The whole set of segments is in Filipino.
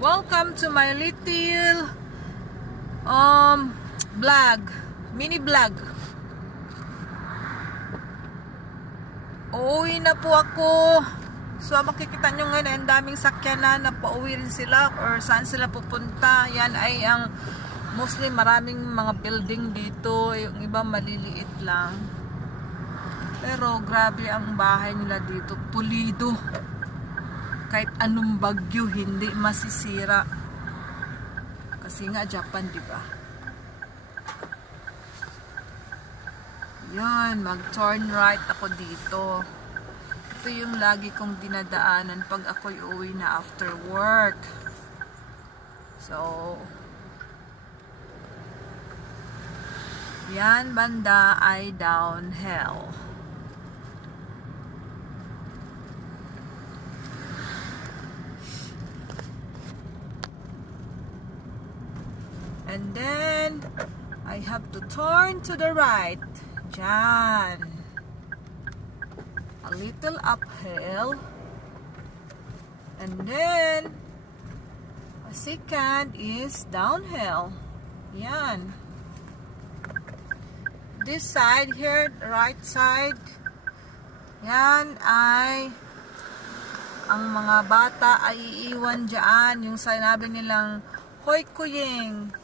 Welcome to my little vlog, mini vlog. Uuwi na po ako. So makikita nyo ngayon, ang daming sakyanan na pauwi rin sila or saan sila pupunta. Yan ay ang mostly maraming mga building dito, yung iba maliliit lang. Pero grabe ang bahay nila dito, pulido. Kahit anong bagyo, hindi masisira. Kasi nga Japan, di ba? Yan, mag-turn right ako dito. Ito yung lagi kong dinadaanan pag ako'y uwi na after work. So, yan banda ay downhill. And then, I have to turn to the right. Diyan. A little uphill. And then, a second is downhill. Yan. This side here, right side, yan ay ang mga bata ay iiwan dyan. Yung sinabi nilang hoi kuying.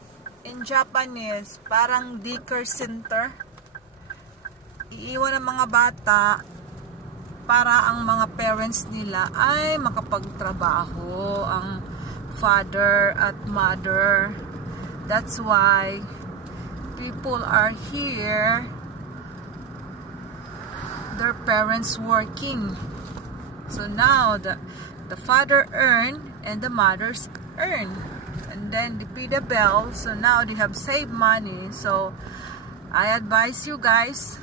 In Japanese, parang daycare center. Iiwan ng mga bata para ang mga parents nila ay makapagtrabaho, ang father at mother. That's why people are here, their parents working. So now the father earn and the mothers earn. And then they pay the bill, so now they have saved money. So I advise you guys,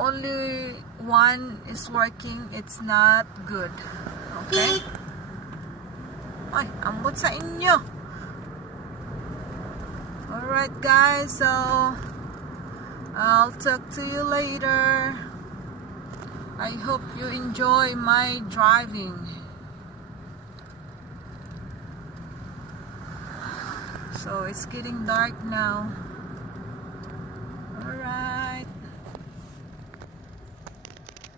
only one is working, it's not good. Okay? Ay, ambot sa inyo. Alright guys, so I'll talk to you later. I hope you enjoy my driving. So it's getting dark now.